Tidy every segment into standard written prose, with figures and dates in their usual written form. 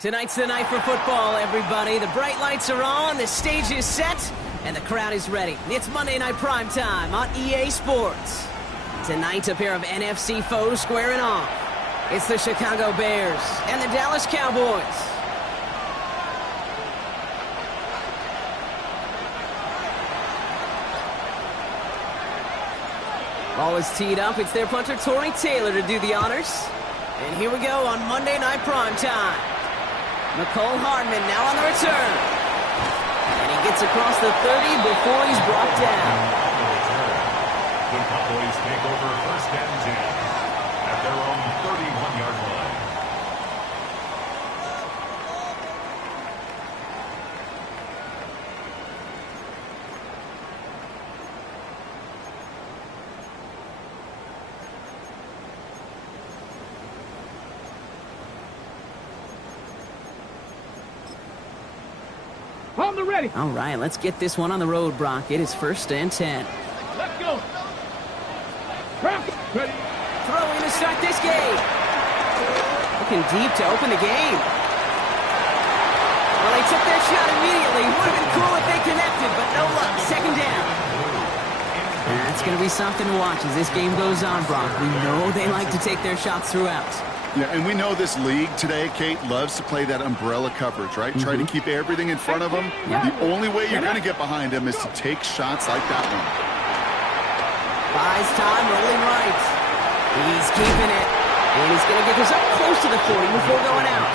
Tonight's the night for football, everybody. The bright lights are on, the stage is set, and the crowd is ready. It's Monday Night Primetime on EA Sports. Tonight, a pair of NFC foes squaring off. It's the Chicago Bears and the Dallas Cowboys. Ball is teed up. It's their punter, Tory Taylor, to do the honors. And here we go on Monday Night Primetime. McCole Hardman now on the return. And he gets across the 30 before he's brought down. The Cowboys take over first and 10 at their own 31-yard line. On the ready. All right, let's get this one on the road, Brock. It is first and 10. Let's go. Ready. Throwing to start this game. Looking deep to open the game. Well, they took their shot immediately. Would have been cool if they connected, but no luck. Second down. That's going to be something to watch as this game goes on, Brock. We know they like to take their shots throughout. Yeah, and we know this league today, Kate, loves to play that umbrella coverage, right? Try to keep everything in front of them. Yeah. The only way you're going to get behind them is to take shots like that one. Buys time, rolling right. He's keeping it. And he's going to get this up close to the 40 before going out.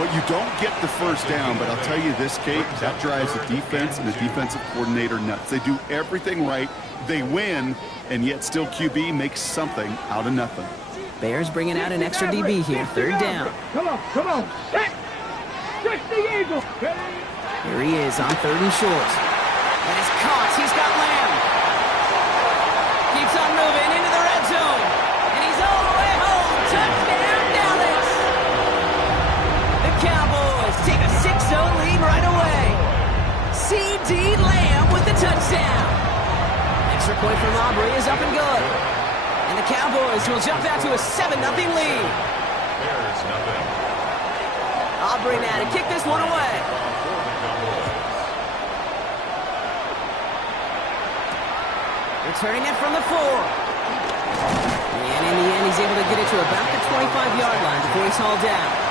Well, you don't get the first down, but I'll tell you this, Kate, that drives the defense and the defensive coordinator nuts. They do everything right. They win, and yet still QB makes something out of nothing. Bears bringing out an extra DB here. Third down. Come on. Set the eagle. Here he is on third and short. And it's caught. He's got Lamb. Keeps on moving into the red zone. And he's all the way home. Touchdown, Dallas. The Cowboys take a 6-0 lead right away. C.D. Lamb with the touchdown. Extra point from Aubrey is up and good. And the Cowboys will jump out to a 7-0 lead. Bears nothing. Aubrey now to kick this one away. Returning it from the 4. And in the end, he's able to get it to about the 25-yard line before he's hauled down.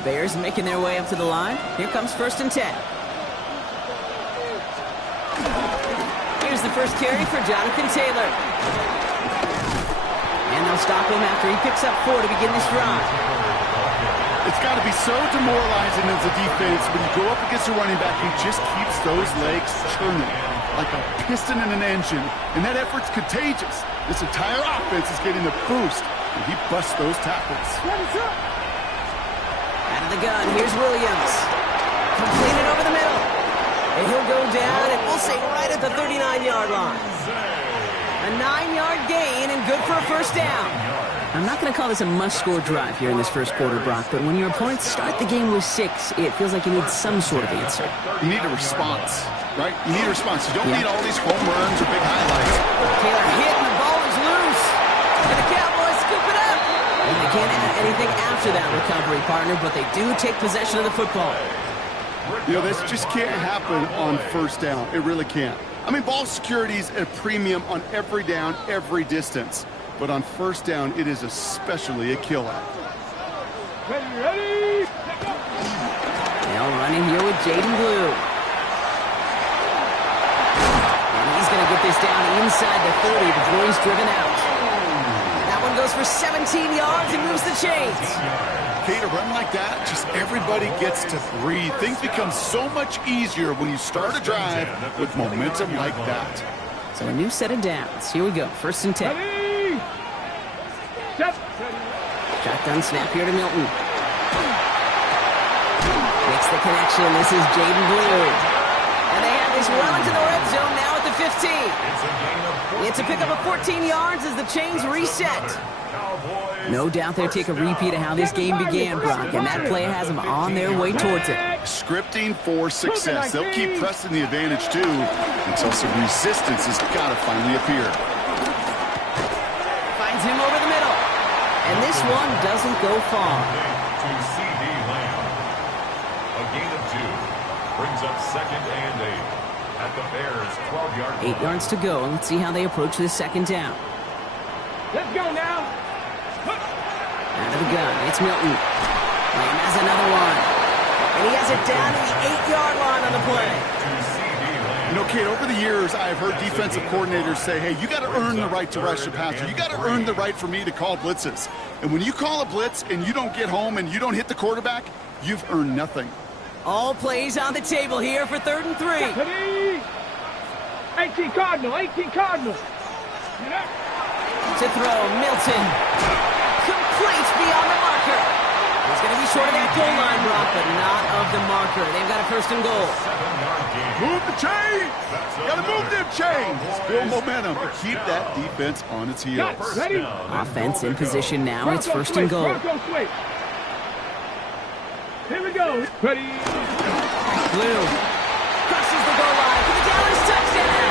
Bears making their way up to the line. Here comes first and 10. Here's the first carry for Jonathan Taylor. And they'll stop him after he picks up 4 to begin this drive. It's got to be so demoralizing as a defense when you go up against a running back who just keeps those legs churning like a piston in an engine. And that effort's contagious. This entire offense is getting the boost, and he busts those tackles. Out of the gun, here's Williams. Completed over the middle. And he'll go down, and we'll say right at the 39-yard line. A 9-yard gain and good for a first down. I'm not going to call this a must-score drive here in this first quarter, Brock, but when your opponents start the game with 6, it feels like you need some sort of answer. You need a response, right? You need a response. You don't need all these home runs or big highlights. Taylor hit, and the ball is loose. And the Cowboys scoop it up. And they can't add anything after that recovery, partner, but they do take possession of the football. You know, this just can't happen on first down. It really can't. I mean, ball security is a premium on every down, every distance. But on first down, it is especially a killer. Ready. Now running here with Jaden Blue. And he's going to get this down inside the 30 before he's driven out. That one goes for 17 yards and moves the chains. Okay, to run like that, just everybody gets to breathe. Things become so much easier when you start a drive with momentum like that. So a new set of downs. Here we go. First and 10. Ready. Set. Shotgun snap here to Milton. Makes the connection. This is Jaden Blue. And they have this well into the red zone now at the 15. It's a gain of 14 It's a pickup of 14 yards as the chains reset. Cowboys. No doubt they'll take a repeat of how this game began, Brock, and that play has them on their way towards it. Scripting for success. They'll keep pressing the advantage, too, until some resistance has got to finally appear. Finds him over the middle. And this one doesn't go far. To C.D. Lamb. A gain of 2. Brings up 2nd and 8. At the Bears' 12-yard line. 8 yards to go, and let's see how they approach this 2nd down. Let's go now. Out of the gun, it's Milton. Lamb has another one. And he has it down to the 8-yard line on the play. To C.D. Lamb. You know, Kate, over the years, I've heard defensive coordinators say, hey, you got to earn the right to rush the passer. You got to earn the right for me to call blitzes. And when you call a blitz and you don't get home and you don't hit the quarterback, you've earned nothing. All plays on the table here for 3rd and 3. 18 Cardinal, 18 Cardinal. To throw, Milton. Complete beyond the marker. He's going to be short of that goal line, Brock, but not of the marker. They've got a 1st and goal. 7-yard gain. Move the chains! Got to move them chains! Build momentum, but keep that defense on its heels. Ready? Offense in position now. It's 1st and goal. Bronco switch. Here we go. Ready? Blue crosses the goal line for the Dallas touchdown.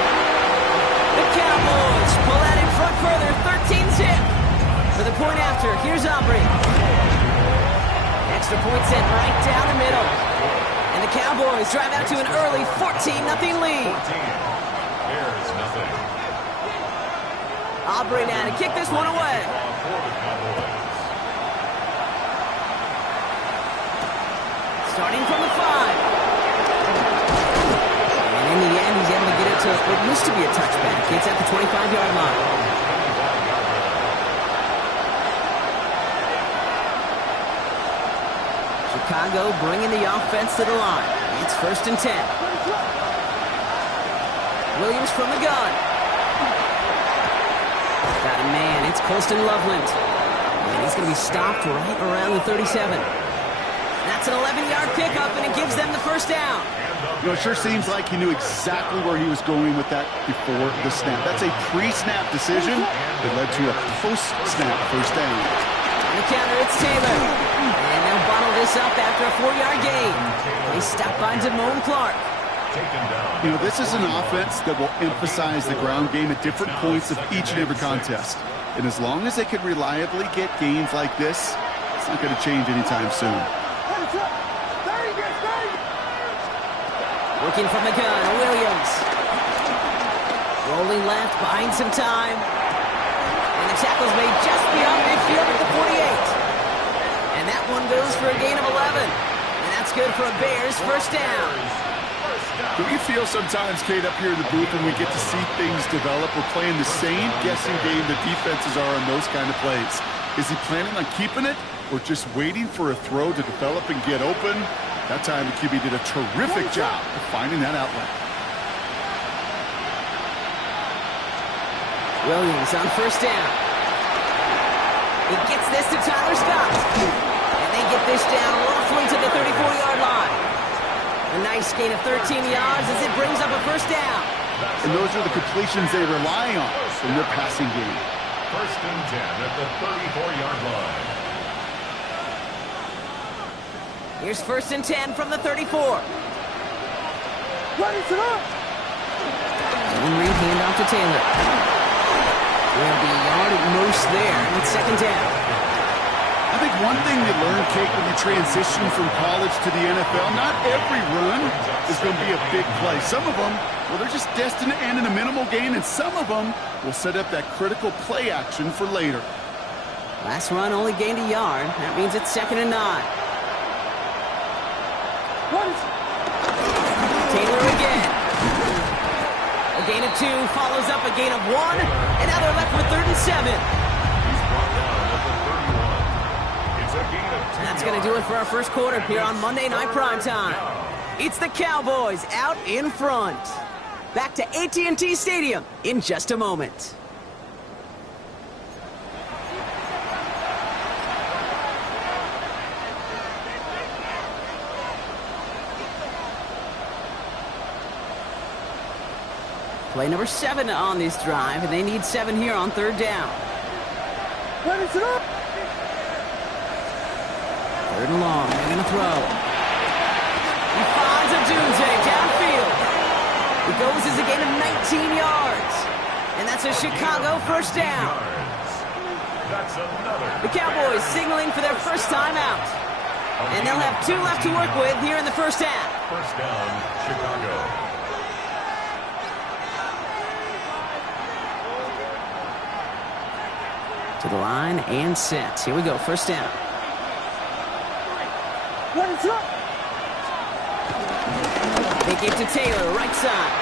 The Cowboys pull that in front further, 13-zip. For the point after, here's Aubrey. Extra point sent right down the middle. And the Cowboys drive out to an early 14-0 lead. 14. Bears nothing. Aubrey now to kick this one away. For the Cowboys. Starting from the 5. And in the end, he's able to get it to what used to be a touchback. It's at the 25-yard line. Chicago bringing the offense to the line. It's 1st and 10. Williams from the gun. Got a man. It's Colston Loveland. And he's going to be stopped right around the 37. That's an 11-yard pickup, and it gives them the 1st down. You know, it sure seems like he knew exactly where he was going with that before the snap. That's a pre-snap decision that led to a post-snap 1st down. On the counter, it's Taylor. And they'll bottle this up after a 4-yard gain. They stop by Damone Clark. You know, this is an offense that will emphasize the ground game at different points of each and every contest. And as long as they can reliably get gains like this, it's not going to change anytime soon. Looking from the gun, Williams. Rolling left, buying some time. And the tackle's made just beyond midfield at the 48. And that one goes for a gain of 11. And that's good for a Bears 1st down. Do we feel sometimes, Kate, up here in the booth when we get to see things develop, we're playing the same guessing game the defenses are on those kind of plays? Is he planning on keeping it or just waiting for a throw to develop and get open? That time the QB did a terrific job of finding that outlet. Williams on 1st down. He gets this to Tyler Scott. And they get this down roughly to the 34-yard line. A nice gain of 13 yards as it brings up a 1st down. And those are the completions they rely on in their passing game. 1st and 10 at the 34-yard line. Here's 1st and 10 from the 34. Ready, sit up. Dylan Reed handoff to Taylor. Will be a yard at most there, and it's 2nd down. I think one thing you learn, Kate, when you transition from college to the NFL, not every run is going to be a big play. Some of them, well, they're just destined to end in a minimal gain, and some of them will set up that critical play action for later. Last run only gained a yard. That means it's 2nd and 9. Taylor again. A gain of 2 follows up a gain of 1, and now they're left with 3rd and 7. He's brought down at the 31. It's a gain of 2. That's going to do it for our 1st quarter here on Monday Night Primetime. It's the Cowboys out in front. Back to AT&T Stadium in just a moment. Play number 7 on this drive, and they need 7 here on third down. What is it up? Third and long, they're going to throw. He finds Odunze downfield. It goes as a gain of 19 yards. And that's a Chicago first down. That's another. The Cowboys signaling for their first time out. And they'll have 2 left to work with here in the first half. First down, Chicago. To the line and set. Here we go, first down. What is up? They give to Taylor, right side.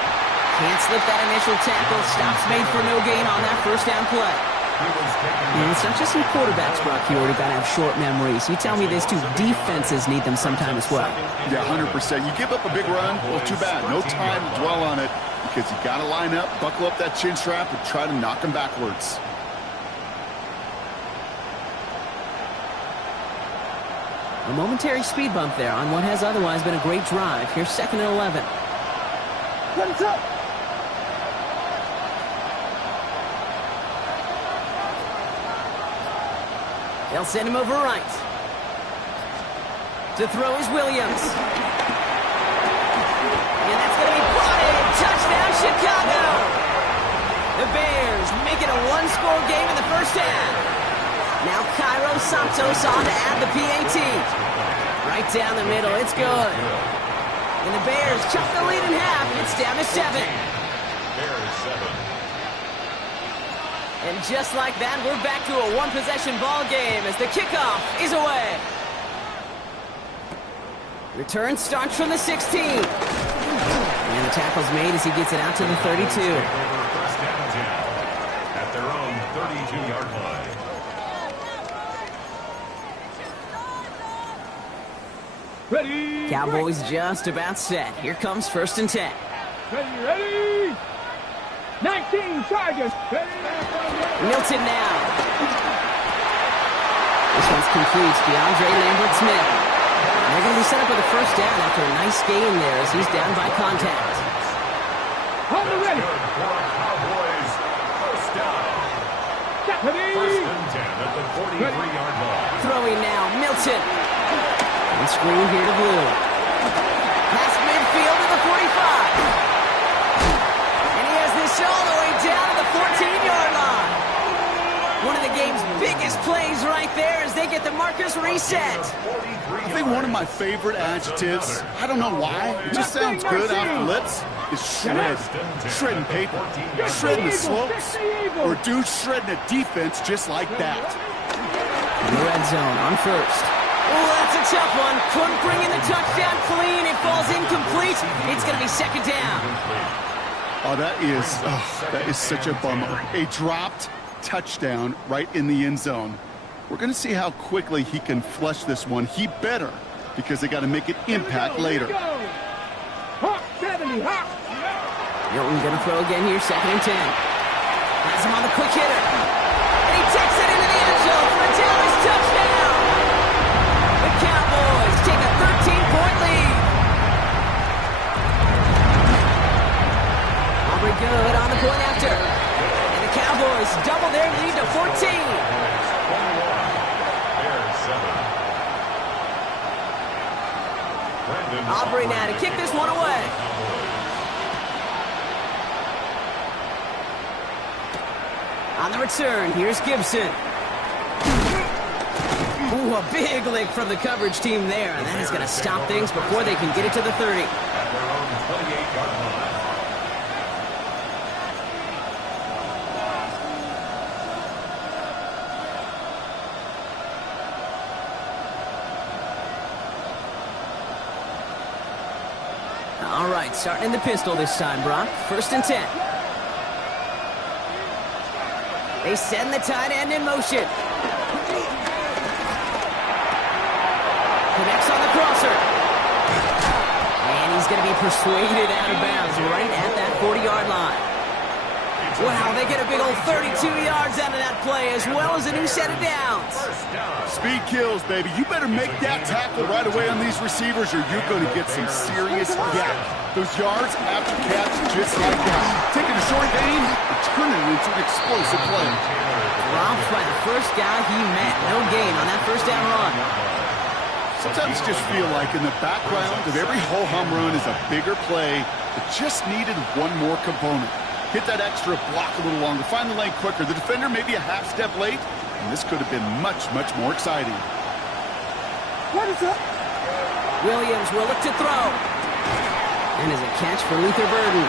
Can't slip that initial tackle. Stops made for no gain on that first down play. And it's not just some quarterbacks, Brock. You already got to have short memories. You tell me these 2 defenses need them sometime as well. Yeah, 100%. You give up a big run, well, too bad. No time to dwell on it because you got to line up, buckle up that chin strap, and try to knock them backwards. A momentary speed bump there on what has otherwise been a great drive. Here's 2nd and 11. What is up? They'll send him over right. To throw is Williams. And that's going to be brought in. Touchdown, Chicago! The Bears make it a 1-score game in the first half. Now Cairo Santos on to add the PAT. Right down the middle, it's good. And the Bears chop the lead in half. It's down to 7. Bears 7. And just like that, we're back to a 1-possession ball game as the kickoff is away. Return starts from the 16. And the tackle's made as he gets it out to the 32. First down at their own 32-yard line. Ready. Cowboys just about set. Here comes 1st and 10. Ready. 19 Chargers. Ready. Milton now. This one's complete. DeAndre Lambert-Smith. They're going to be set up with a first down after a nice gain there as he's down by contact. On the ready. Good for a Cowboys first down. Ready. First and 10 at the 43-yard line. Throwing now, Milton. And screen here to Blue. Past midfield to the 45. And he has this all the way down to the 14-yard line. One of the game's biggest plays right there as they get the markers reset. I think one of my favorite adjectives, I don't know why, it just sounds good off the lips, is shred. Shredding paper, shredding the slopes, or do shredding a defense just like that. In the red zone on first. Oh, that's a tough one. Couldn't bring in the touchdown clean. It falls incomplete. It's going to be 2nd down. Oh, that is such a bummer. A dropped touchdown right in the end zone. We're going to see how quickly he can flush this one. He better, because they got to make an impact later. Hawk 70, Hawk. Milton going to throw again here, 2nd and 10. Has him on the quick hitter. And he takes it into the end zone for a Dallas touchdown. The Cowboys take a 13-point lead. Aubrey good on the point after. And the Cowboys double their lead to 14. Aubrey now to kick this one away. On the return, here's Gibson. Ooh, a big lick from the coverage team there. And that is going to stop things before they can get it to the 30. At their own 28-yard line. All right, starting in the pistol this time, Brock. 1st and 10. They send the tight end in motion. Connects on the crosser. And he's going to be persuaded out of bounds right at that 40-yard line. Wow, they get a big old 32 yards out of that play, as well as a new set of downs. Speed kills, baby. You better make that tackle right away on these receivers, or you're going to get some serious yak. Those yards after catch, just like that. Taking a short gain and turning it into an explosive play. Dropped by the first guy he met. No gain on that first down run. Sometimes just feel like in the background of every ho-hum run is a bigger play that just needed one more component. Hit that extra block a little longer, find the lane quicker. The defender maybe a half step late, and this could have been much, much more exciting. What is up? Williams will look to throw. And is a catch for Luther Burden.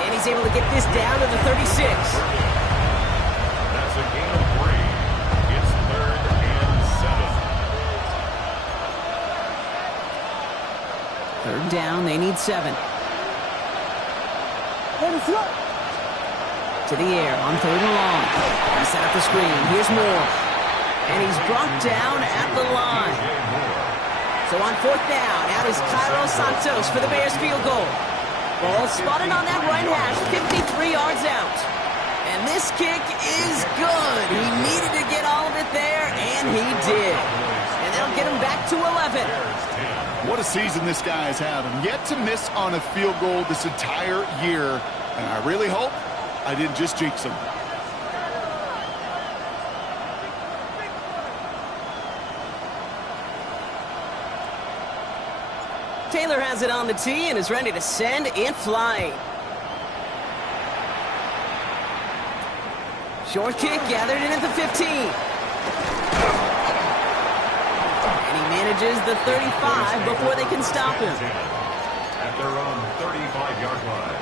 And he's able to get this down to the 36. That's a gain of 3. It's 3rd and 7. Third down, they need 7. What is up? To the air on 3rd and long. They set up the screen. Here's Moore. And he's brought down at the line. So on 4th down, out is Cairo Santos for the Bears field goal. Ball spotted on that right hash, 53 yards out. And this kick is good. He needed to get all of it there, and he did. And that'll get him back to 11. What a season this guy has had. Yet to miss on a field goal this entire year. And I really hope I didn't just jinx him. Taylor has it on the tee and is ready to send it flying. Short kick gathered in at the 15. And he manages the 35 before they can stop him. At their own 35-yard line.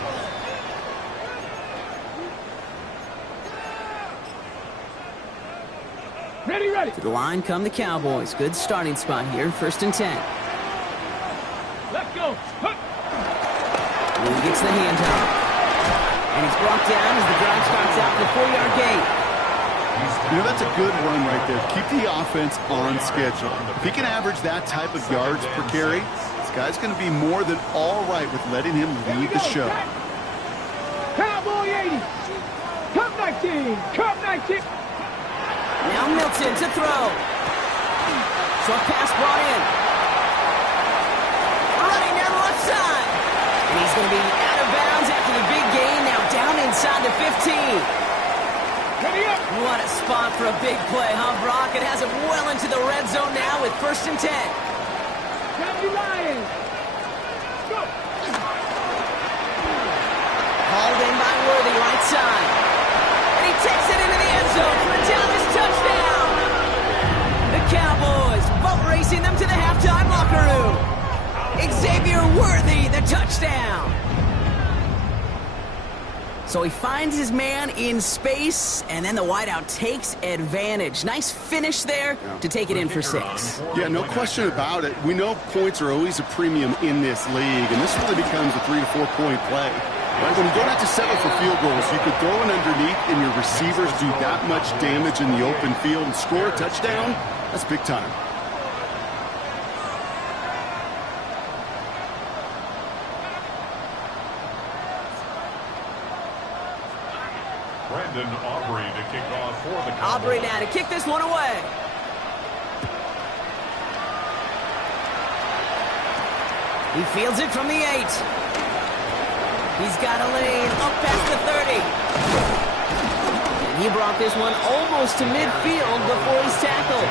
Ready, ready. To the line come the Cowboys. Good starting spot here, 1st and 10. Let's go. Hup. He gets the handoff. And he's brought down as the drive starts out in the 4-yard gain. You know, that's a good run right there. Keep the offense on schedule. If he can average that type of yards per carry, this guy's going to be more than all right with letting him lead the show. Cowboy 80. Cup 19. Cup 19. Now Milton to throw. Short pass brought in. Running down the left side. And he's going to be out of bounds after the big gain. Now down inside the 15. Ready up. What a spot for a big play, huh, Brock? It has him well into the red zone now with 1st and 10. County Lions. Go. Hauled in by Worthy, right side. And he takes it into the end zone for a Dallas touchdown. The Cowboys boat racing them to the halftime locker room. Xavier Worthy, the touchdown. So he finds his man in space, and then the wideout takes advantage. Nice finish there to take it in for 6. Yeah, no question about it. We know points are always a premium in this league, and this really becomes a 3 to 4 point play. Right? When you don't have to settle for field goals, you could throw it underneath, and your receivers do that much damage in the open field and score a touchdown. That's big time. Brandon Aubrey to kick off for the Cowboys. Aubrey now to kick this one away. He fields it from the 8. He's got a lane up past the 30. And he brought this one almost to midfield before he's tackled.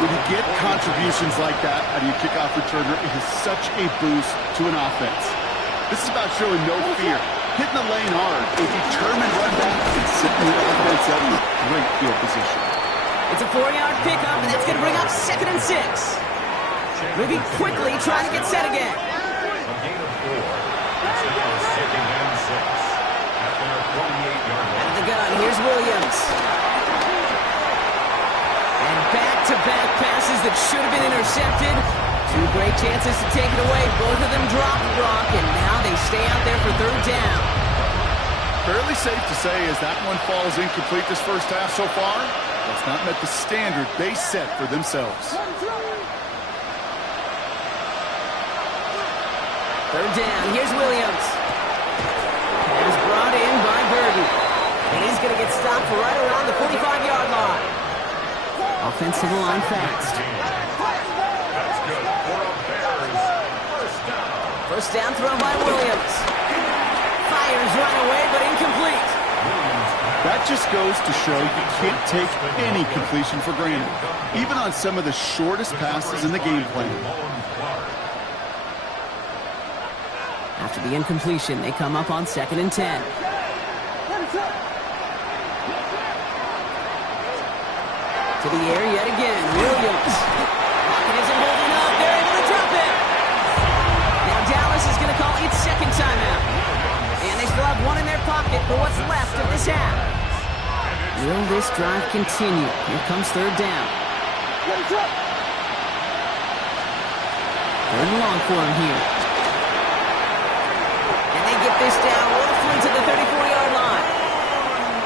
When you get contributions like that out of your kickoff returner, it is such a boost to an offense. This is about showing no fear. Hitting the lane hard, a determined run back, and setting your offense up with great field position. It's a 4-yard pickup, and that's going to bring up 2nd and 6. Moving quickly, trying to get set again. A gain of 4. It's now 2nd and 6. At their 48-yard line. Out of the gun, here's Williams. And back-to-back passes that should have been intercepted. 2 great chances to take it away. Both of them dropped, Brock, and now they stay out there for 3rd down. Fairly safe to say as that one falls incomplete this first half so far, that's not met the standard they set for themselves. 3rd down, here's Williams. Pass brought in by Bird. offensive line fast. That's good for a Bears first down. First down throw by Williams. Fires right away, but incomplete. That just goes to show you can't take any completion for granted, even on some of the shortest passes in the game plan. After the incompletion, they come up on 2nd and 10. To the air yet again, Williams. Lockett isn't holding up. They're able to drop it. Now Dallas is going to call its second timeout. And they still have one in their pocket for what's left of this half. Will this drive continue? Here comes 3rd down. 3rd and long for him here. And they get this down roughly to the 34-yard line.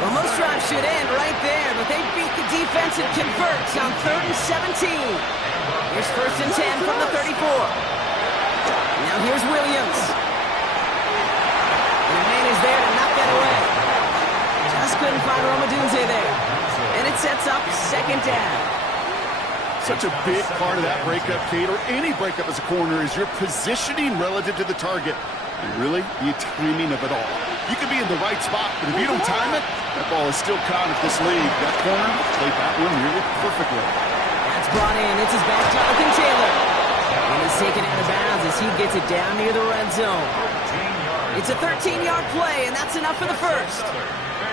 Well, most drives should end right there, but they beat the defense and converts on 3rd and 17. Here's 1st and 10 from the 34. Now here's Williams. And the man is there to knock that away. Just couldn't find Romadunze there. And it sets up 2nd down. Such a big part of that breakup, Kate, or any breakup as a corner, is your positioning relative to the target. And really, the timing of it all. You can be in the right spot, but if you don't time it, that ball is still caught at this league. That corner played that one really perfectly. That's brought in. It's his back, Jonathan Taylor. And he's taken out of bounds as he gets it down near the red zone. It's a 13-yard play, and that's enough for the first.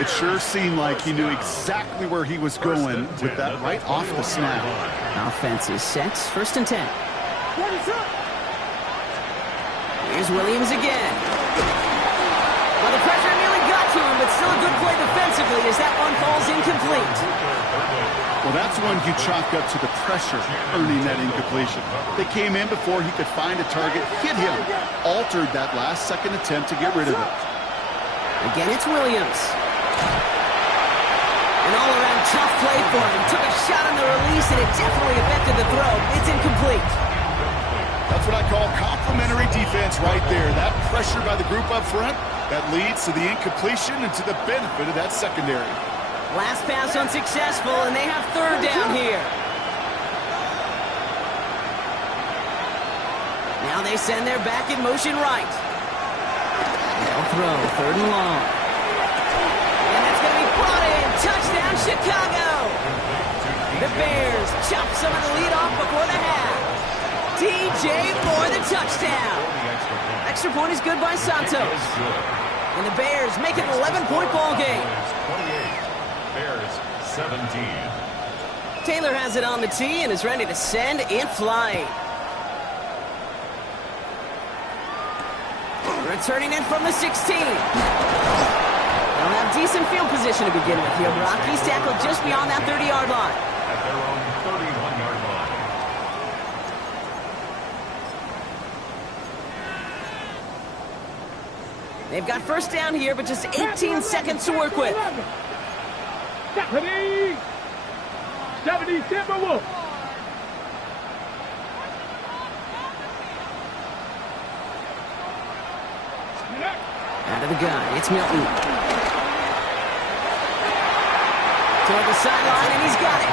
It sure seemed like he knew exactly where he was going with that right off the snap. Offense is set. 1st and 10. Here's Williams again. Well, the pressure nearly got to him, but still a good play defensively as that one falls incomplete. Well, that's one you chalk up to the pressure earning that incompletion. They came in before he could find a target, hit him, altered that last-second attempt to get rid of it. Again, it's Williams. An all-around tough play for him. Took a shot on the release, and it definitely affected the throw. It's incomplete. That's what I call complimentary defense right there. That pressure by the group up front, that leads to the incompletion and to the benefit of that secondary. Last pass unsuccessful, and they have 3rd down here. Now they send their back in motion right. They'll throw 3rd and long. And that's going to be brought in. Touchdown, Chicago. The Bears chop some of the lead off before the half. DJ Moore, the touchdown. Extra point is good by Santos. And the Bears make it an 11-point ball game. 28, Bears 17. Taylor has it on the tee and is ready to send in flight. Returning in from the 16. They'll have decent field position to begin with here. Rockies tackled just beyond that 30-yard line. At their own 31-yard line. They've got 1st down here, but just 18 seconds to work with. 70 Timberwolves. Out of the gun, it's Milton. Toward the sideline, and he's got it.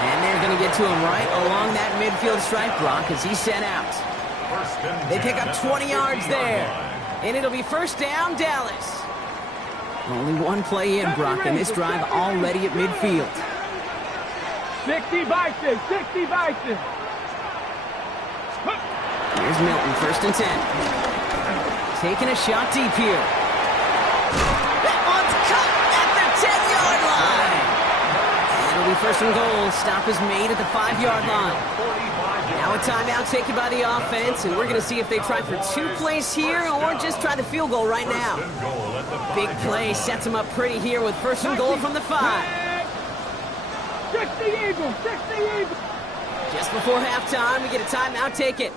And they're going to get to him right along that midfield stripe block as he's sent out. They pick up 20 yards there. And it'll be 1st down, Dallas. Only one play in, Brock, and this drive already at midfield. 60 Bison, 60 Bison. Here's Milton, 1st and 10. Taking a shot deep here. That one's cut at the 10-yard line. It'll be 1st and goal. Stop is made at the 5-yard line. Now a timeout taken by the offense, and we're going to see if they try for 2 plays here or just try the field goal right now. Big play sets them up pretty here with 1st and goal from the 5. 60 Eagles, 60 Eagles. Just before halftime, we get a timeout taken.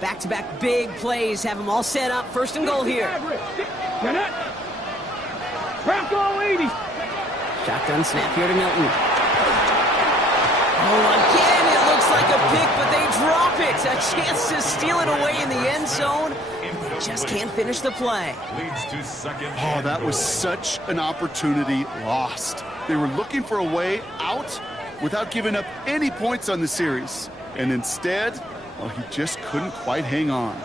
Back-to-back big plays have them all set up. 1st and goal here. Bronco 80. Shotgun snap here to Milton. Oh, again, it looks like a pick, but they drop drop it. A chance to steal it away in the end zone. Just can't finish the play. Leads to second. Oh, that was such an opportunity lost. They were looking for a way out without giving up any points on the series. And instead, well, he just couldn't quite hang on.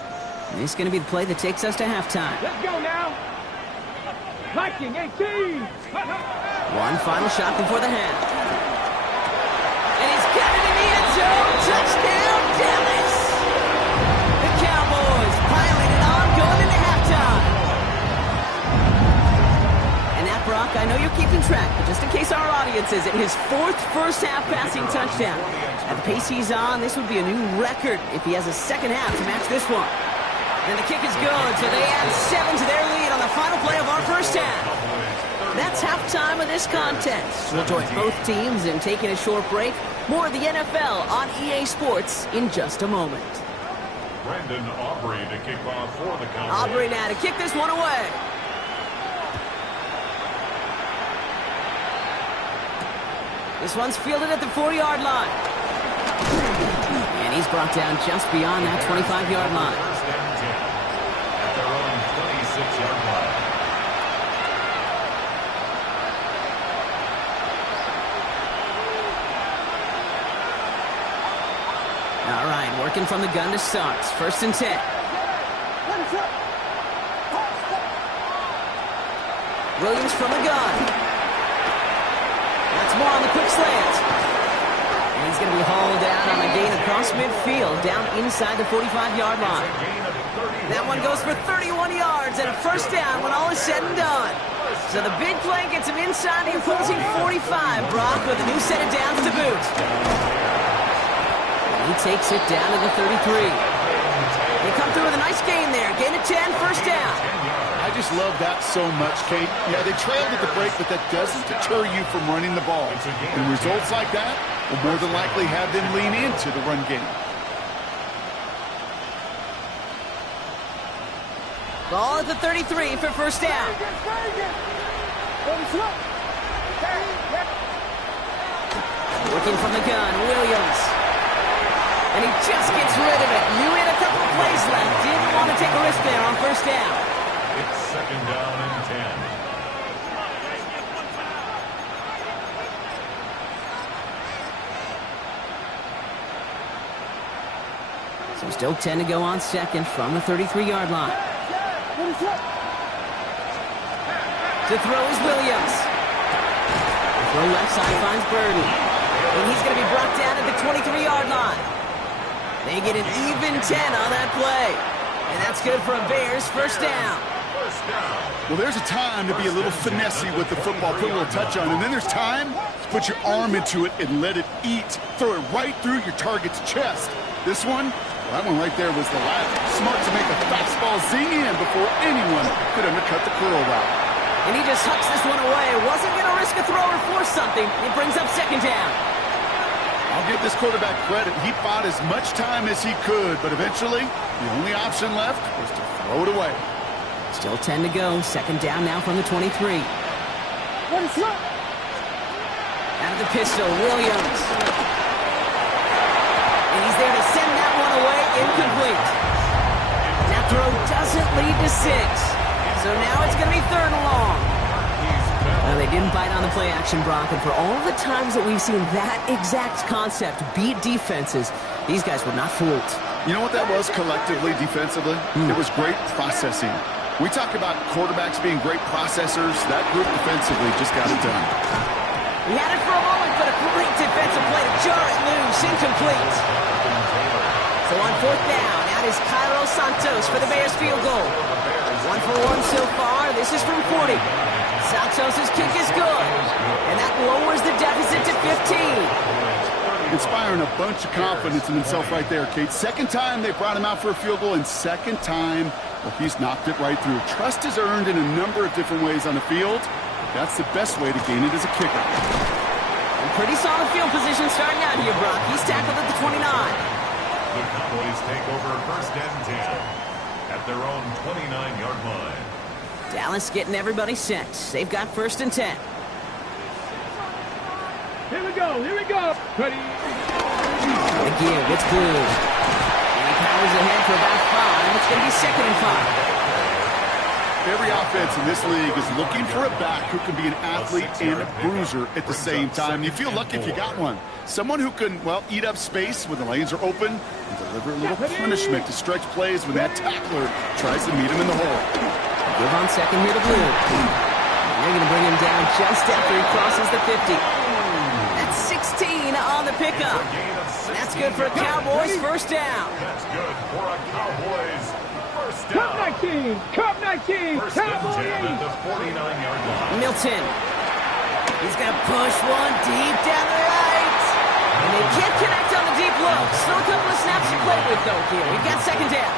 This is going to be the play that takes us to halftime. Let's go now. Hiking 18. One final shot before the half. And he's got it in the end zone. Touchdown, Dallas! The Cowboys piling it on going into halftime. And that, Brock, I know you're keeping track, but just in case our audience isn't, his fourth first-half passing touchdown. At the pace he's on, this would be a new record if he has a second half to match this one. And the kick is good, so they add 7 to their lead on the final play of our first half. That's halftime of this contest. We'll join both teams in taking a short break. More of the NFL on EA Sports in just a moment. Brandon Aubrey to kick off for the Cowboys. Aubrey now to kick this one away. This one's fielded at the 4-yard line. And he's brought down just beyond that 25-yard line. First and 10 at their own 26-yard line. All right, working from the gun to start. First and 10. Williams from the gun. That's more on the quick slant. And he's going to be hauled down on a gain across midfield, down inside the 45-yard line. That one goes for 31 yards and a first down when all is said and done. So the big play gets him inside the opposing 45, Brock, with a new set of downs to boot. He takes it down to the 33. They come through with a nice gain there. Gain of 10, first down. I just love that so much, Kate. Yeah, they trailed at the break, but that doesn't deter you from running the ball. And results like that will more than likely have them lean into the run game. Ball at the 33 for first down. Working from the gun, Williams. And he just gets rid of it. You had a couple of plays left. Didn't want to take a risk there on first down. It's second down and 10. So still 10 to go on second from the 33-yard line. To throw is Williams. The throw left side finds Burden. And he's going to be brought down at the 23-yard line. They get an even 10 on that play. And that's good for a Bears first down. Well, there's a time to be a little finessey with the football, put a little touch on, and then there's time to put your arm into it and let it eat. Throw it right through your target's chest. This one, well, that one right there was the last. Smart to make a fastball zing in before anyone could undercut the curl route. And he just hucks this one away. Wasn't going to risk a throw or force something. It brings up second down. I'll give this quarterback credit. He fought as much time as he could, but eventually, the only option left was to throw it away. Still 10 to go. Second down now from the 23. Out of the pistol, Williams. And he's there to send that one away, incomplete. That throw doesn't lead to 6. So now it's going to be third and long. They didn't bite on the play action, Brock, and for all the times that we've seen that exact concept beat defenses, these guys were not fooled. You know what that was collectively, defensively? It was great processing. We talk about quarterbacks being great processors. That group defensively just got it done. He had it for a moment, but a great defensive play to jar it loose, incomplete. So on fourth down, out is Cairo Santos for the Bears field goal. 1 for 1 so far. This is from 40. Santos' kick is good, and that lowers the deficit to 15. Inspiring a bunch of confidence in himself right there, Kate. Second time they brought him out for a field goal, and second time, well, he's knocked it right through. Trust is earned in a number of different ways on the field. That's the best way to gain it as a kicker. And pretty solid field position starting out here, Brock. He's tackled at the 29. The Cowboys take over first and 10 at their own 29-yard line. Dallas getting everybody set. They've got first and 10. Here we go. Ready. The give, it's good. goes ahead for about 5. It's going to be 2nd and 5. Every offense in this league is looking for a back who can be an athlete and a bruiser at the same time. You feel lucky if you got one. Someone who can, well, eat up space when the lanes are open and deliver a little punishment to stretch plays when that tackler tries to meet him in the hole. Give on 2nd here to Blue. They're going to bring him down just after he crosses the 50. That's 16 on the pickup. That's good for a Cowboys first down. That's good for a Cowboys first down. Cup 19, Cup 19, First and Cowboys. 10 at the 49-yard line. Milton. He's going to push one deep down the right. And they can't connect on the deep look. Still a couple of snaps to play with, though, here. We've got 2nd down.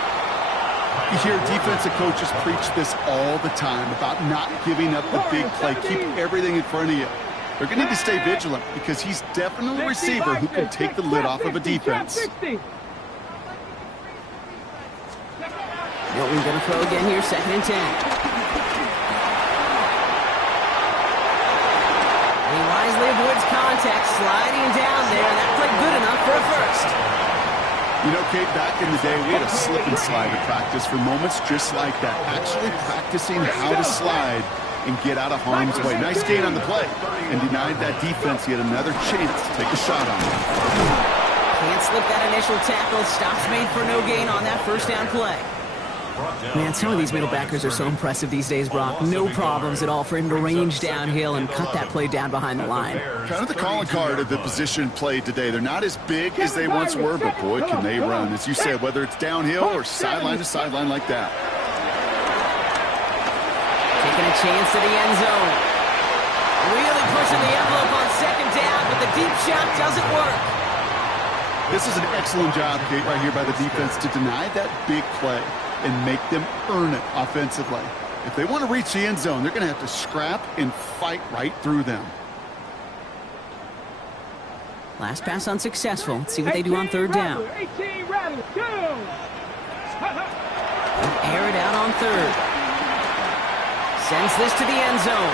You hear defensive coaches preach this all the time about not giving up the big play. Keep everything in front of you. They're going to need to stay vigilant because he's definitely a receiver who can take the lid off of a defense. Milton going to throw again here, 2nd and 10. And he wisely avoids contact, sliding down there. That played good enough for a first. You know, Kate, back in the day, we had a slip and slide at practice for moments just like that. Actually practicing how to slide and get out of harm's way. Nice gain on the play and denied that defense yet another chance to take a shot on him. Can't slip that initial tackle. Stops made for no gain on that first down play. Man, some of these middle backers are so impressive these days, Brock. No problems at all for him to range downhill and cut that play down behind the line. Kind of the calling card of the position played today. They're not as big as they once were, but boy, can they run. As you said, whether it's downhill or sideline to sideline like that. Taking a chance to the end zone. Really pushing the envelope on 2nd down, but the deep shot doesn't work. This is an excellent job, Kate, right here by the defense to deny that big play and make them earn it offensively. If they want to reach the end zone, they're going to have to scrap and fight right through them. Last pass unsuccessful. Let's see what they do on 3rd down. 18 Rattler, go! Air it out on 3rd. Sends this to the end zone.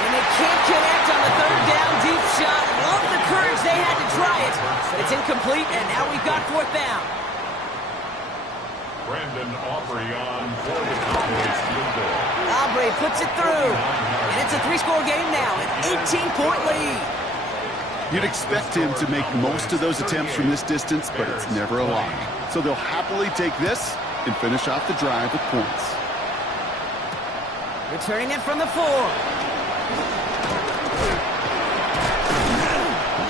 And they can't connect on the 3rd down deep shot. Love the courage they had to try it. But it's incomplete, and now we've got 4th down. Brandon Aubrey on for the Cowboys field goal. Aubrey puts it through. And it's a 3-score game now, an 18-point lead. You'd expect him to make most of those attempts from this distance, but it's never a lock. So they'll happily take this and finish off the drive with points. Returning it from the 4.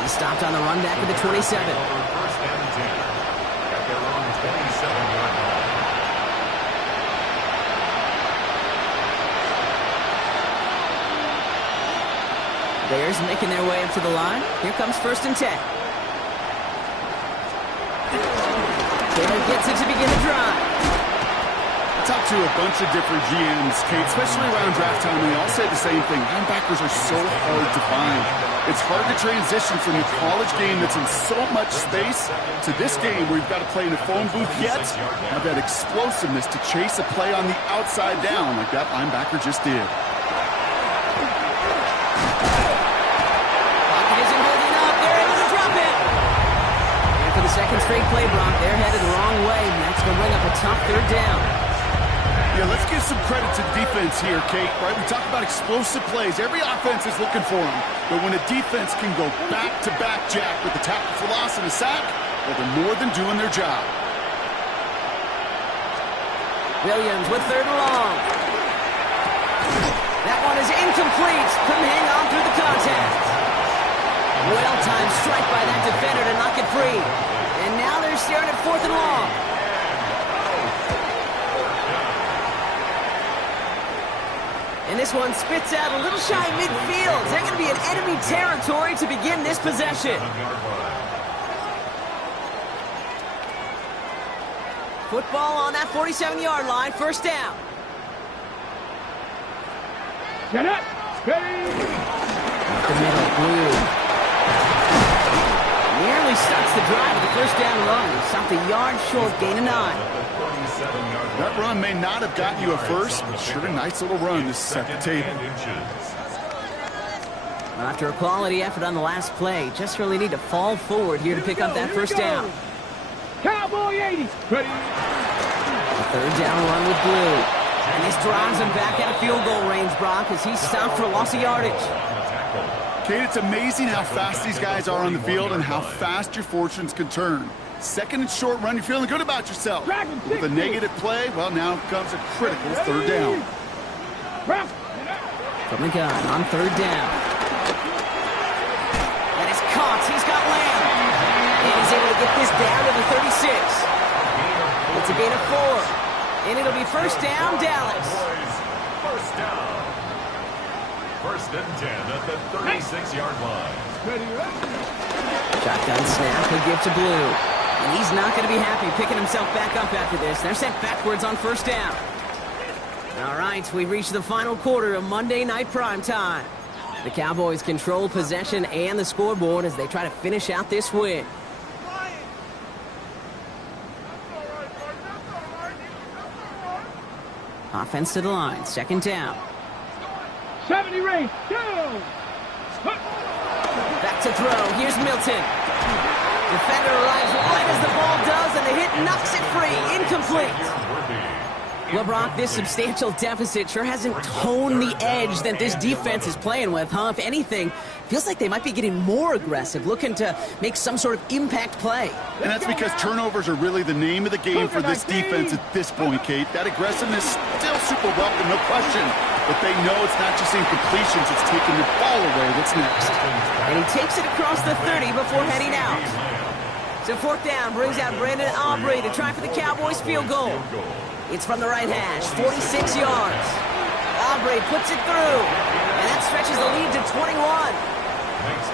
He stopped on the run back at the 27. First and 10 at their own 27-yard line. Bears making their way up to the line. Here comes 1st and 10. Taylor gets it to begin the drive. Talk to a bunch of different GMs, Kate, especially around draft time, and they all say the same thing. Linebackers are so hard to find. It's hard to transition from the college game that's in so much space to this game where you've got to play in a phone booth yet have that explosiveness to chase a play on the outside down like that linebacker just did. Pocket isn't holding up. They're able to drop it. And for the 2nd straight play, Brock, they're headed the wrong way. And that's going to bring up a tough 3rd down. Yeah, let's give some credit to the defense here, Kate, right? We talk about explosive plays. Every offense is looking for them. But when a defense can go back-to-back jack with a tackle for loss and a sack, well, they're more than doing their job. Williams with 3rd and long. That one is incomplete. Couldn't hang on through the contact. Well-timed strike by that defender to knock it free. And now they're staring at 4th and long. And this one spits out a little shy midfield. They're going to be in enemy territory to begin this possession. Football on that 47-yard line, 1st down. Get up, ready. The middle, Blue. Nearly starts the drive with the 1st down run. Stopped a yard short, gain of 9. That run may not have gotten you a first, but sure a nice little run to set the table. Well, after a quality effort on the last play, just really need to fall forward here to pick up that 1st down. Cowboy 80. Ready. A third down run with Blue. And this drives him back out of field goal range, Brock, as he's stopped for loss of yardage. Kate, it's amazing how fast these guys are on the field and how fast your fortunes can turn. Second and short run, you're feeling good about yourself. With a negative play, well, now comes a critical third down. From the gun on third down. That is caught. He's got Lamb. And he's able to get this down to the 36. It's a gain of 4. And it'll be first down, Dallas. First down. First and 10 at the 36-yard line. Shotgun snap, he'll give to Blue. And he's not going to be happy picking himself back up after this. They're sent backwards on first down. All right, we've reached the final quarter of Monday Night Prime Time. The Cowboys control possession and the scoreboard as they try to finish out this win. Offense to the line, second down. 70 range. Go. Back to throw. Here's Milton. Defender arrives right as the ball does, and the hit knocks it free. Incomplete. Well, Brock, this substantial deficit sure hasn't toned the edge that this defense is playing with, huh? If anything, feels like they might be getting more aggressive, looking to make some sort of impact play. And that's because turnovers are really the name of the game for this defense at this point, Kate. That aggressiveness still super welcome, no question. But they know it's not just incompletions, it's taking the ball away that's next. And he takes it across the 30 before heading out. So fourth down brings out Brandon Aubrey to try for the Cowboys field goal. It's from the right hash, 46 yards. Aubrey puts it through, and that stretches the lead to 21.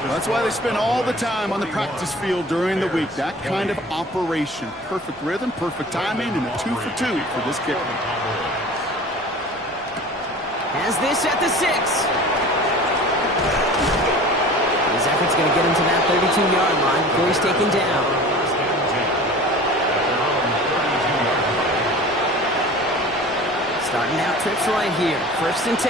That's why they spend all the time on the practice field during the week. That kind of operation. Perfect rhythm, perfect timing, and a 2 for 2 for this kicker. Has this at the 6. His effort's going to get him to that 32-yard line before he's taken down. Starting out trips right here. First and 10.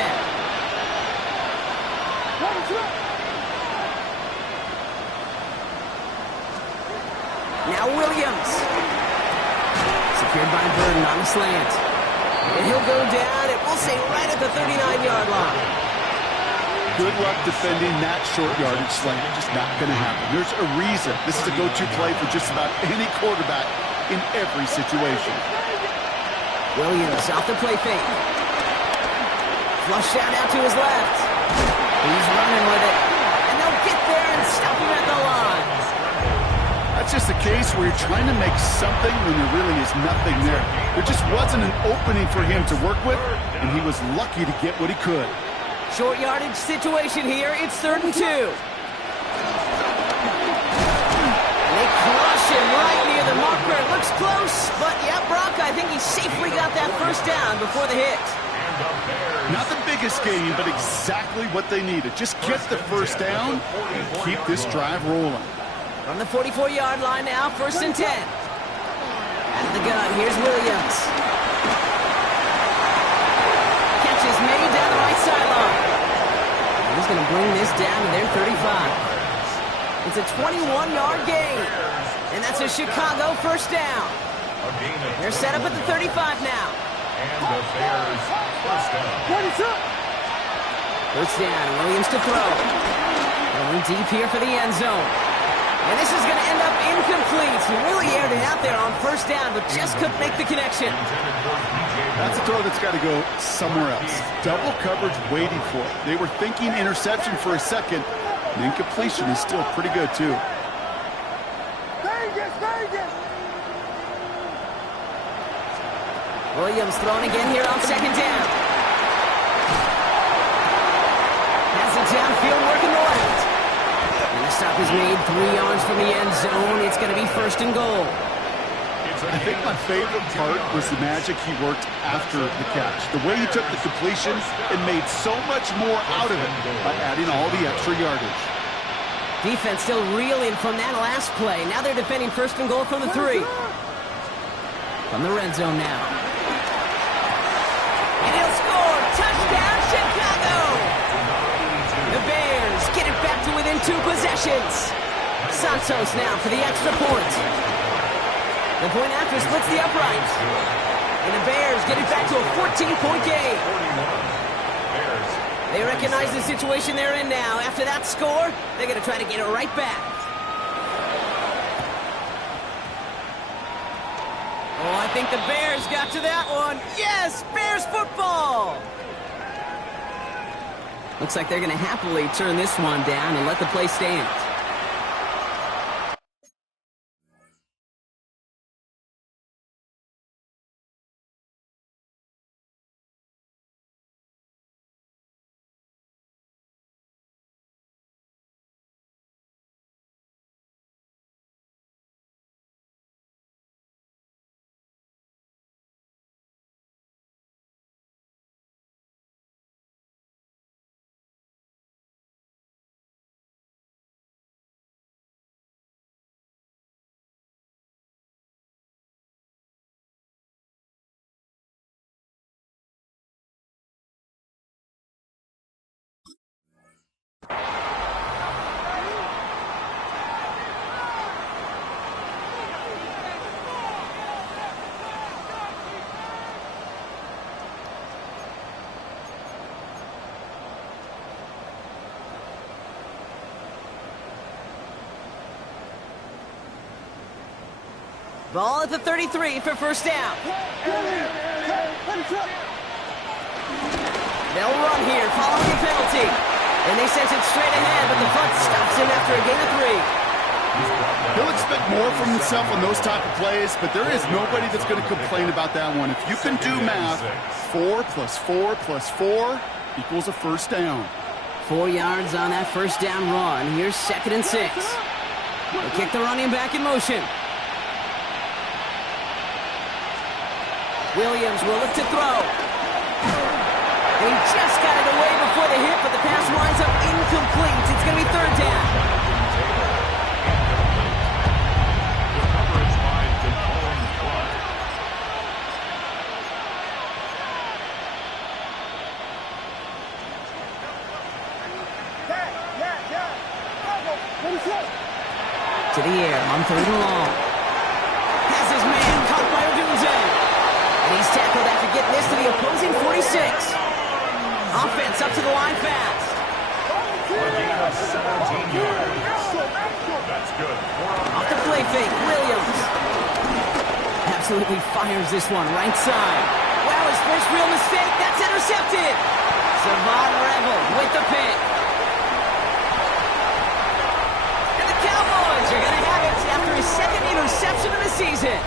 Now Williams. Secured by Burden on the slant. And he'll go down, it will say right at the 39-yard line. Good luck defending that short yardage slant. Just not going to happen. There's a reason. This is a go-to play for just about any quarterback in every situation. Williams off the play fake. Flush out out to his left. He's running with it. And they'll get there and stop him at the line. That's just a case where you're trying to make something when there really is nothing there. There just wasn't an opening for him to work with, and he was lucky to get what he could. Short yardage situation here. It's 3rd and 2. They crush him right near the marker. It looks close, but yeah, Brock, I think he safely got that first down before the hit. Not the biggest gain, but exactly what they needed. Just get the first down and keep this drive rolling. From the 44-yard line now, 1st and 10. Out of the gun, here's Williams. Catch is made down the right sideline. He's going to bring this down to their 35. It's a 21-yard gain. And that's a Chicago first down. They're set up at the 35 now. And the Bears first down. First down, Williams to throw. Going deep here for the end zone. And this is going to end up incomplete. He really aired it out there on first down, but just couldn't make the connection. That's a throw that's got to go somewhere else. Double coverage waiting for it. They were thinking interception for a second. And incompletion is still pretty good, too. Williams throwing again here on second down. Has it downfield working the left. And the stop is made 3 yards from the end zone. It's going to be 1st and goal. I think my favorite part was the magic he worked after the catch. The way he took the completion and made so much more out of it by adding all the extra yardage. Defense still reeling from that last play. Now they're defending 1st and goal from the 3. From the red zone now. And he'll score! Touchdown, Chicago! The Bears get it back to within 2 possessions. Santos now for the extra point. The point after splits the uprights. And the Bears get it back to a 14-point game. They recognize the situation they're in now. After that score, they're going to try to get it right back. Oh, I think the Bears got to that one. Yes, Bears football! Looks like they're going to happily turn this one down and let the play stand. Ball at the 33 for first down. They'll run here following the penalty. And they sent it straight ahead, but the front stops him after a gain of 3. He'll expect more from himself on those type of plays, but there is nobody that's going to complain about that one. If you can do math, 4 plus 4 plus 4 equals a first down. 4 yards on that first down run. Here's 2nd and 6. They kick the running back in motion. Williams will look to throw. And he just got it away before the hit, but the pass winds up incomplete. It's going to be 3rd down. To the air on 3rd and long. Has his man caught by Odunze. And he's tackled after getting this to the opposing 46. Offense up to the line fast. That's good. Off the play fake, Williams. Absolutely fires this one right side. Wow, his first real mistake. That's intercepted. Savon Revel with the pick. And the Cowboys are going to have it after his 2nd interception of the season.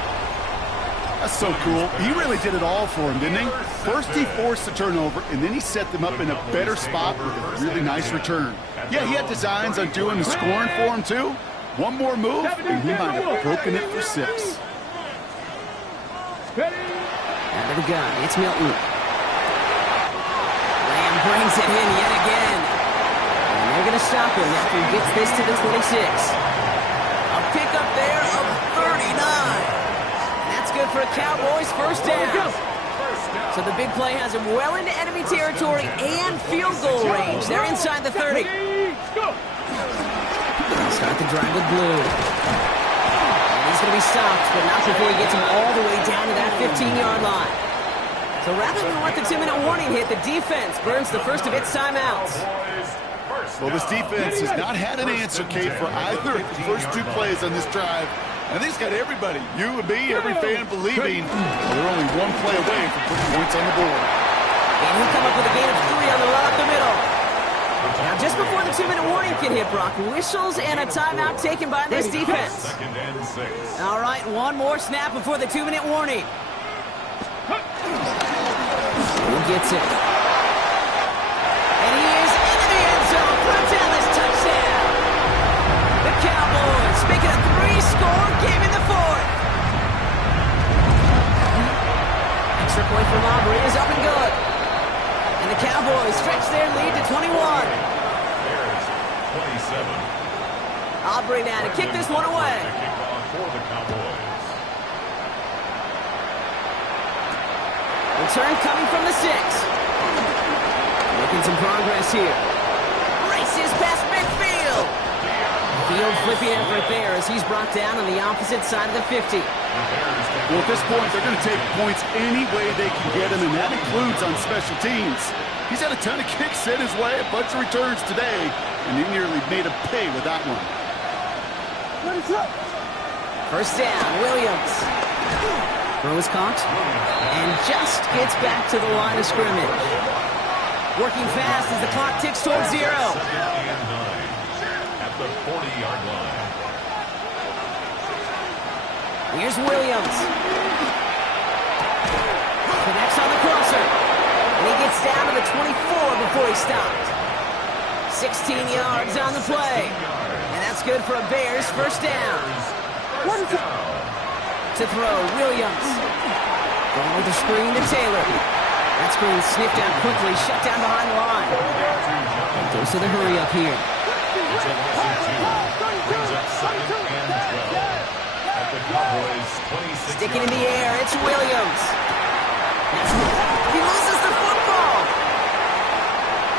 That's so cool. He really did it all for him, didn't he? First he forced the turnover, and then he set them up in a better spot with a really nice return. Yeah, he had designs on doing the scoring for him, too. One more move, and he might have broken it for 6. Out of the gun, it's Milton. Lamb brings it in yet again. And they're going to stop him after he gets this to the 26. A pickup there of 39. That's good for a Cowboys first down. So the big play has him well into enemy territory and field goal range. They're inside the 30. Start the drive with Blue. And he's going to be stopped, but not before he gets him all the way down to that 15-yard line. So rather than let the 2-minute warning hit, the defense burns the first of its timeouts. Well, this defense has not had an answer, Kate, for either of the first 2 plays on this drive. I think it's got everybody, you and me, every fan believing they're only 1 play away from putting points on the board. And he'll come up with a gain of 3 on the run up the middle. Now, just before the 2-minute warning can hit, Brock, whistles and a timeout taken by this defense. 2nd and 6. All right, one more snap before the 2-minute warning. Who gets it? And he is into the end zone for a Dallas touchdown. The Cowboys making a 3-score game in the 4th. Extra point from Aubrey is up and good. And the Cowboys stretch their lead to 21. Bears 27. Aubrey now to kick this one away. For the Cowboys. Return coming from the 6. Making some progress here. Races past midfield. Field flipping effort there as he's brought down on the opposite side of the 50. Well, at this point, they're going to take points any way they can get them, and that includes on special teams. He's had a ton of kicks hit his way, a bunch of returns today, and he nearly made him pay with that one. First down, Williams. Throw is caught, and just gets back to the line of scrimmage. Working fast as the clock ticks towards 0. At the 40-yard line. Here's Williams. Connects on the crosser. And he gets down to the 24 before he stopped. 16 yards on the play. And that's good for a Bears first down. To throw, Williams. Going with the screen to Taylor. That screen sniffed out quickly, shut down behind the line. Goes to the hurry up here. It's a loss of 2. Brings up second and 12. At the Cowboys' 26. Sticking in the air, it's Williams. He loses the football.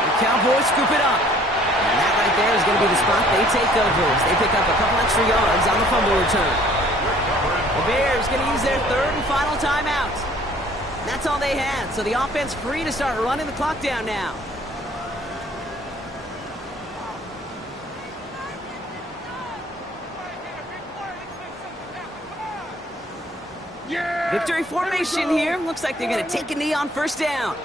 The Cowboys scoop it up. And that right there is going to be the spot they take over as they pick up a couple extra yards on the fumble return. The Bears going to use their third and final timeout. That's all they had, so the offense free to start running the clock down now. Victory formation here. Looks like they're going to take a knee on first down.